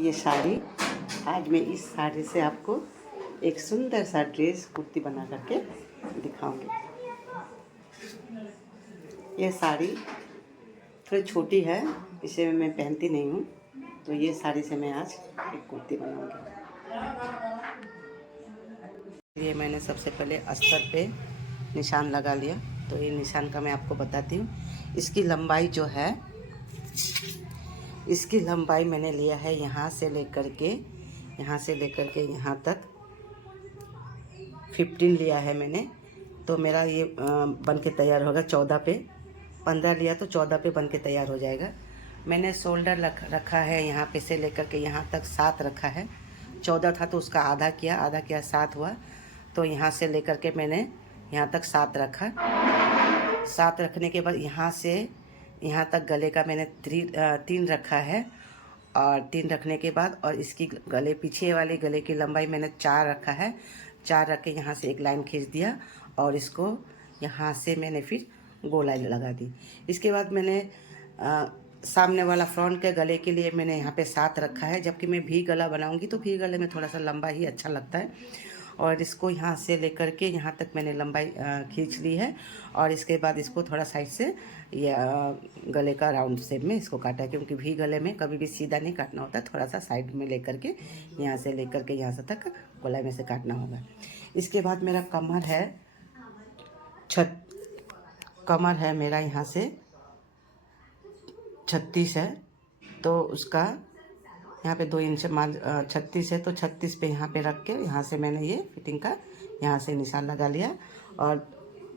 ये साड़ी, आज मैं इस साड़ी से आपको एक सुंदर सा ड्रेस कुर्ती बना करके दिखाऊंगी। ये साड़ी थोड़ी छोटी है, इसे मैं पहनती नहीं हूँ, तो ये साड़ी से मैं आज एक कुर्ती बनाऊंगी। ये मैंने सबसे पहले अस्तर पे निशान लगा लिया, तो ये निशान का मैं आपको बताती हूँ। इसकी लंबाई जो है, इसकी लंबाई मैंने लिया है यहाँ से लेकर के यहाँ तक 15 लिया है मैंने। तो मेरा ये बन के तैयार होगा 14 पे। 15 लिया तो 14 पे बन के तैयार हो जाएगा। मैंने शोल्डर रखा है यहाँ पे से लेकर के यहाँ तक 7 रखा है। 14 था तो उसका आधा किया 7 हुआ। तो यहाँ से लेकर के मैंने यहाँ तक 7 रखा। 7 रखने के बाद यहाँ से यहाँ तक गले का मैंने 3 रखा है, और 3 रखने के बाद और इसकी गले पीछे वाले गले की लंबाई मैंने 4 रखा है। 4 रख के यहाँ से एक लाइन खींच दिया और इसको यहाँ से मैंने फिर गोलाई लगा दी। इसके बाद मैंने सामने वाला फ्रंट के गले के लिए मैंने यहाँ पे 7 रखा है, जबकि मैं भी गला बनाऊंगी तो भी गले में थोड़ा सा लंबा ही अच्छा लगता है। और इसको यहाँ से लेकर के यहाँ तक मैंने लंबाई खींच ली है, और इसके बाद इसको थोड़ा साइड से ये गले का राउंड शेप में इसको काटा है, क्योंकि भी गले में कभी भी सीधा नहीं काटना होता, थोड़ा सा साइड में लेकर के यहाँ से लेकर के यहाँ से तक गोलाई में से काटना होगा। इसके बाद मेरा कमर है मेरा यहाँ से 36 है, तो उसका यहाँ पे 2 इंच 36 है, तो 36 पे यहाँ पे रख के यहाँ से मैंने ये फिटिंग का यहाँ से निशान लगा लिया, और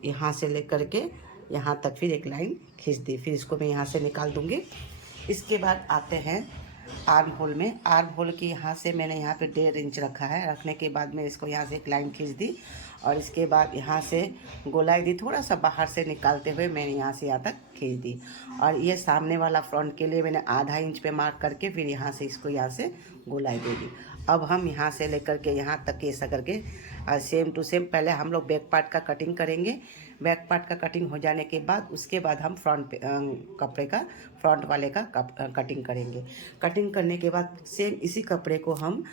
यहाँ से लेकर के यहाँ तक फिर एक लाइन खींच दी। फिर इसको मैं यहाँ से निकाल दूँगी। इसके बाद आते हैं आर्म होल में। आर्म होल की यहाँ से मैंने यहाँ पे 1.5 इंच रखा है। रखने के बाद मैं इसको यहाँ से एक लाइन खींच दी, और इसके बाद यहाँ से गोलाई दी, थोड़ा सा बाहर से निकालते हुए मैंने यहाँ से यहाँ तक खींच दी। और ये सामने वाला फ्रंट के लिए मैंने आधा इंच पे मार्क करके फिर यहाँ से इसको यहाँ से गोलाई दे दी। अब हम यहाँ से लेकर के यहाँ तक ऐसा करके सेम टू सेम पहले हम लोग बैक पार्ट का कटिंग करेंगे। बैक पार्ट का कटिंग हो जाने के बाद उसके बाद हम फ्रंट पे कपड़े का फ्रंट वाले का कटिंग करेंगे। कटिंग करने के बाद सेम इसी कपड़े को हम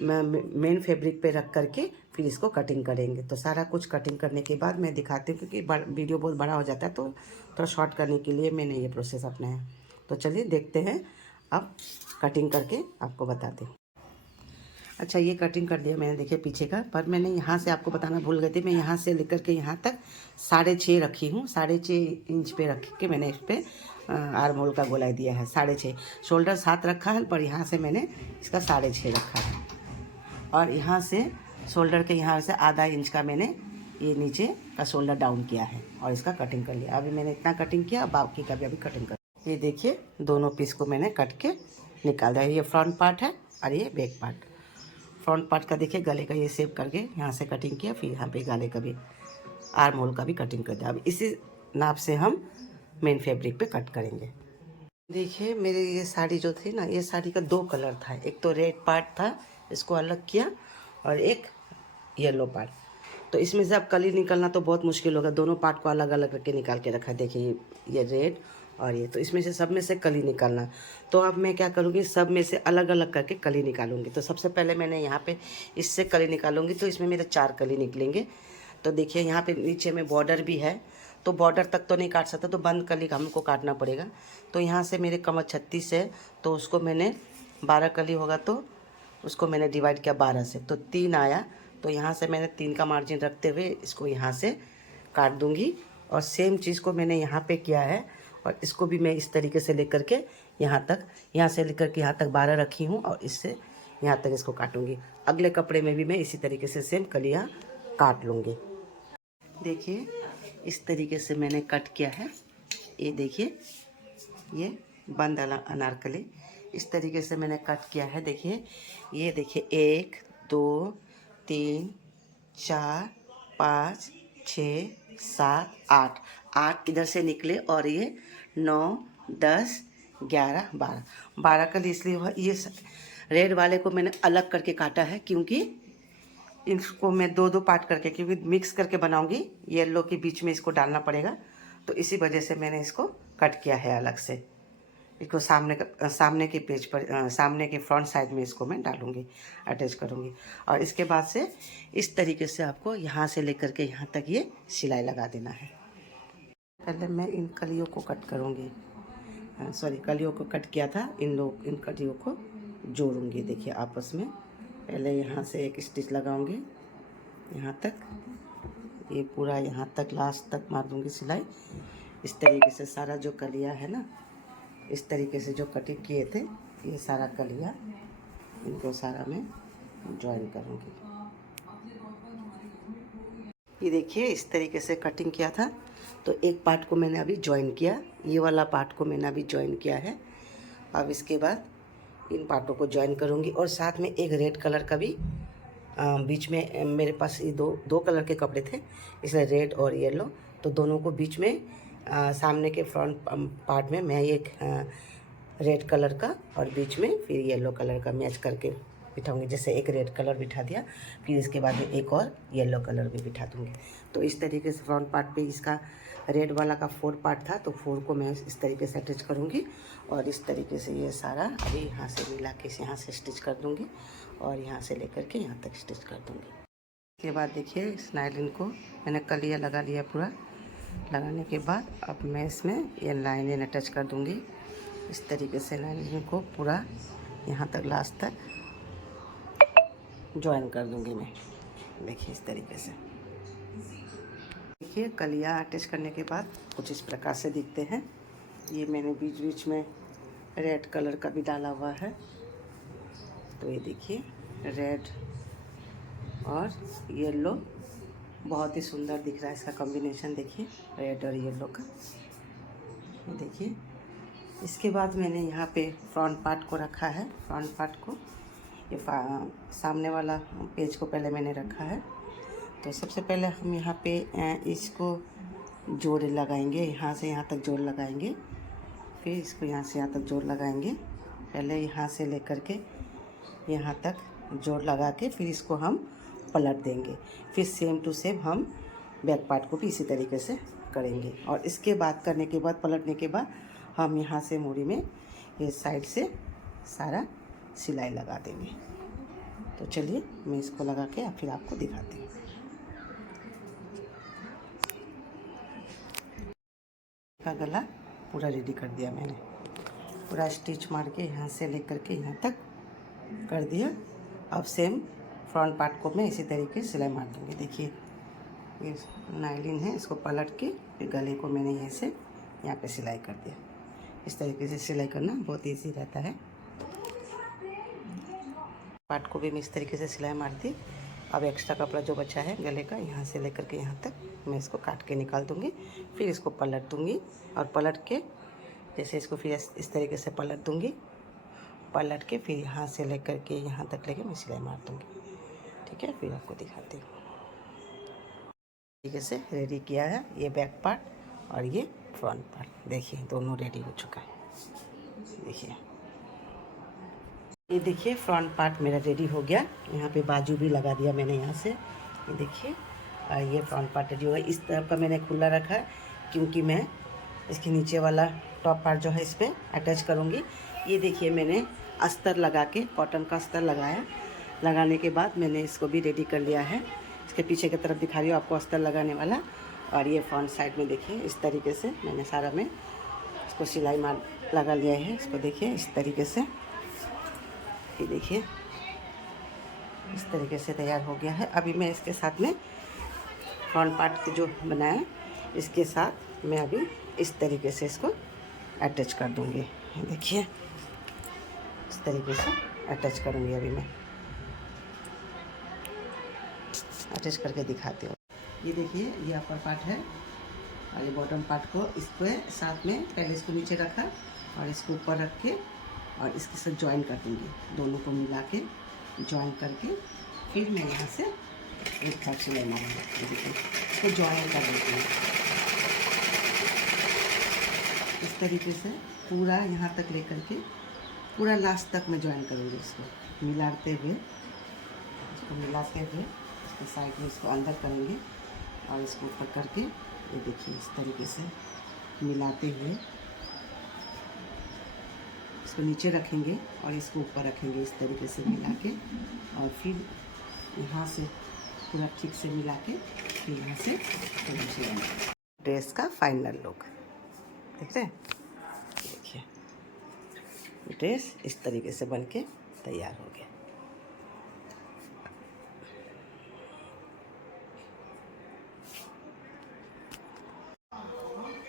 मेन फैब्रिक पे रख करके फिर इसको कटिंग करेंगे। तो सारा कुछ कटिंग करने के बाद मैं दिखाती हूँ, क्योंकि वीडियो बहुत बड़ा हो जाता है, तो थोड़ा शॉर्ट करने के लिए मैंने ये प्रोसेस अपनाया। तो चलिए देखते हैं, अब कटिंग करके आपको बताते हैं। अच्छा, ये कटिंग कर दिया मैंने, देखिए पीछे का, पर मैंने यहाँ से आपको बताना भूल गई थी। मैं यहाँ से लेकर के यहाँ तक 6.5 रखी हूँ। 6.5 इंच पे रख के मैंने इस पर आर्म होल का गोलाई दिया है 6.5। शोल्डर 7 रखा है, पर यहाँ से मैंने इसका 6.5 रखा है, और यहाँ से शोल्डर के यहाँ से आधा इंच का मैंने ये नीचे का शोल्डर डाउन किया है, और इसका कटिंग कर लिया। अभी मैंने इतना कटिंग किया, बाकी का भी अभी कटिंग कर। ये देखिए दोनों पीस को मैंने कट के निकाल दिया। ये फ्रंट पार्ट है और ये बैक पार्ट। फ्रंट पार्ट का देखिए गले का ये शेप करके यहाँ से कटिंग किया, फिर यहाँ पे गले का भी आर्म होल का भी कटिंग कर दिया। अब इसी नाप से हम मेन फैब्रिक पे कट करेंगे। देखिए मेरी ये साड़ी जो थी ना, ये साड़ी का 2 कलर था। एक तो रेड पार्ट था, इसको अलग किया, और एक येलो पार्ट। तो इसमें से अब कली निकलना तो बहुत मुश्किल होगा। दोनों पार्ट को अलग अलग करके निकाल के रखा। देखिए ये रेड और ये, तो इसमें से सब में से कली निकालना। तो अब मैं क्या करूँगी, सब में से अलग अलग करके कली निकालूंगी। तो सबसे पहले मैंने यहाँ पे इससे कली निकालूंगी, तो इसमें मेरे 4 कली निकलेंगे। तो देखिए यहाँ पे नीचे में बॉर्डर भी है, तो बॉर्डर तक तो नहीं काट सकता, तो बंद कली हमको काटना पड़ेगा। तो यहाँ से मेरे कमर 36 है, तो उसको मैंने 12 कली होगा, तो उसको मैंने डिवाइड किया 12 से, तो 3 आया। तो यहाँ से मैंने 3 का मार्जिन रखते हुए इसको यहाँ से काट दूँगी। और सेम चीज़ को मैंने यहाँ पे किया है, और इसको भी मैं इस तरीके से लेकर के यहाँ से लेकर के यहाँ तक 12 रखी हूँ, और इससे यहाँ तक इसको काटूँगी। अगले कपड़े में भी मैं इसी तरीके से सेम कलियाँ काट लूँगी। देखिए इस तरीके से मैंने कट किया है। ये देखिए ये बंद अनारकली इस तरीके से मैंने कट किया है। देखिए ये देखिए 1 2 3 4 5 6 7 8 इधर से निकले, और ये 9 10 11 12 कली इसलिए हुआ। ये रेड वाले को मैंने अलग करके काटा है, क्योंकि इसको मैं 2 पार्ट करके, क्योंकि मिक्स करके बनाऊंगी, येलो के बीच में इसको डालना पड़ेगा, तो इसी वजह से मैंने इसको कट किया है अलग से। इसको सामने के पेज पर सामने के फ्रंट साइड में इसको मैं डालूँगी, अटैच करूँगी। और इसके बाद से इस तरीके से आपको यहाँ से लेकर के यहाँ तक ये सिलाई लगा देना है। पहले मैं इन कलियों को कट करूँगी, सॉरी कलियों को कट किया था, इन कलियों को जोड़ूँगी। देखिए आपस में पहले यहाँ से एक स्टिच लगाऊँगी यहाँ तक, ये पूरा यहाँ तक लास्ट तक मार दूँगी सिलाई। इस तरीके से सारा जो कलिया है ना, इस तरीके से जो कटिंग किए थे ये सारा कलिया, इनको सारा मैं ज्वाइन करूँगी। ये देखिए इस तरीके से कटिंग किया था, तो एक पार्ट को मैंने अभी ज्वाइन किया, ये वाला पार्ट को मैंने अभी ज्वाइन किया है। अब इसके बाद इन पार्टों को ज्वाइन करूँगी और साथ में एक रेड कलर का भी बीच में, मेरे पास ये दो कलर के कपड़े थे, इसलिए रेड और येलो, तो दोनों को बीच में सामने के फ्रंट पार्ट में मैं एक रेड कलर का और बीच में फिर येलो कलर का मैच करके बिठाऊंगी। जैसे एक रेड कलर बिठा दिया, फिर इसके बाद में एक और येलो कलर भी बिठा दूंगी। तो इस तरीके से फ्रंट पार्ट पे इसका रेड वाला का 4 पार्ट था, तो 4 को मैं इस तरीके से अटैच करूंगी और इस तरीके से ये सारा अभी यहाँ से मिला के यहाँ से स्टिच कर दूंगी और यहाँ से लेकर के यहाँ तक स्टिच कर दूंगी। इसके बाद देखिए इस नायलिन को मैंने कलिया लगा लिया पूरा। लगाने के बाद अब मैं इसमें ये लाइनिंग अटैच कर दूंगी। इस तरीके से लाइनिंग को पूरा यहाँ तक लास्ट तक ज्वाइन कर दूंगी मैं। देखिए इस तरीके से, देखिए कलिया अटैच करने के बाद कुछ इस प्रकार से दिखते हैं। ये मैंने बीच बीच में रेड कलर का भी डाला हुआ है, तो ये देखिए रेड और येलो बहुत ही सुंदर दिख रहा है इसका कॉम्बिनेशन। देखिए रेड और येलो का, देखिए। इसके बाद मैंने यहाँ पे फ्रंट पार्ट को रखा है। फ्रंट पार्ट को ये सामने वाला पेज को पहले मैंने रखा है। तो सबसे पहले हम यहाँ पे इसको जोड़ लगाएंगे, यहाँ से यहाँ तक जोड़ लगाएंगे, फिर इसको यहाँ से यहाँ तक जोड़ लगाएंगे। पहले यहाँ से लेकर के यहाँ तक जोड़ लगा के फिर इसको हम पलट देंगे। फिर सेम टू सेम हम बैक पार्ट को भी इसी तरीके से करेंगे। और इसके बाद करने के बाद, पलटने के बाद हम यहाँ से मूड़ी में ये साइड से सारा सिलाई लगा देंगे। तो चलिए मैं इसको लगा के फिर आपको दिखाती हूँ। का गला पूरा रेडी कर दिया मैंने, पूरा स्टिच मार के यहाँ से लेकर के यहाँ तक कर दिया। अब सेम फ्रंट पार्ट को मैं इसी तरीके से सिलाई मार दूँगी। देखिए ये नायलिन है, इसको पलट के फिर गले को मैंने यहीं से यहाँ पे सिलाई कर दिया। इस तरीके से सिलाई करना बहुत इजी रहता है। पार्ट को भी मैं इस तरीके से सिलाई मार दी। अब एक्स्ट्रा कपड़ा जो बचा है गले का, यहाँ से लेकर के यहाँ तक मैं इसको काट के निकाल दूँगी। फिर इसको पलट दूँगी और पलट के जैसे इसको फिर इस तरीके से पलट दूँगी। पलट के फिर यहाँ से लेकर के यहाँ तक लेके मैं सिलाई मार दूँगी। ठीक है, फिर आपको दिखाती हूँ। तरीके से रेडी किया है ये बैक पार्ट और ये फ्रंट पार्ट। देखिए दोनों रेडी हो चुका है। देखिए ये देखिए फ्रंट पार्ट मेरा रेडी हो गया। यहाँ पे बाजू भी लगा दिया मैंने यहाँ से, ये देखिए। और ये फ्रंट पार्ट रेडी हो गया। इस तरफ का मैंने खुला रखा है क्योंकि मैं इसके नीचे वाला टॉप पार्ट जो है इस पर अटैच करूँगी। ये देखिए मैंने अस्तर लगा के, कॉटन का अस्तर लगाया। लगाने के बाद मैंने इसको भी रेडी कर लिया है। इसके पीछे की तरफ दिखा रही हूँ आपको अस्तर लगाने वाला। और ये फ्रंट साइड में देखिए इस तरीके से मैंने सारा में इसको सिलाई मार लगा लिया है। इसको देखिए इस तरीके से, ये देखिए इस तरीके से तैयार हो गया है। अभी मैं इसके साथ में फ्रंट पार्ट जो बनाया इसके साथ मैं अभी इस तरीके से इसको अटैच कर दूँगी। देखिए इस तरीके से अटैच करूँगी। अभी मैं अटैच करके दिखाती हूँ। ये देखिए ये अपर पार्ट है और ये बॉटम पार्ट को इस पर साथ में पहले इसको नीचे रखा और इसको ऊपर रख के और इसके साथ ज्वाइन कर दूँगी। दोनों को मिला के ज्वाइन करके फिर मैं यहाँ से एक साथ सिलाई मारूँगी। देखिए इसको ज्वाइन कर देती हूँ इस तरीके से पूरा यहाँ तक लेकर के पूरा लास्ट तक मैं ज्वाइन करूँगी। इसको मिलाते हुए, इसके साइड में इसको अंदर करेंगे और इसको ऊपर करके ये देखिए इस तरीके से मिलाते हुए इसको नीचे रखेंगे और इसको ऊपर रखेंगे इस तरीके से मिला के, और फिर यहाँ से पूरा ठीक से मिला के फिर यहाँ से ड्रेस का फाइनल लुक देख रहे हैं। देखिए ड्रेस इस तरीके से बन के तैयार हो गया।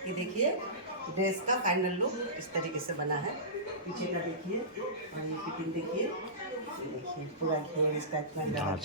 ये देखिए ड्रेस का फाइनल लुक इस तरीके से बना है। पीछे का देखिए और ये फिटिंग देखिए, ये देखिए पूरा घेर इसका इतना ज़्यादा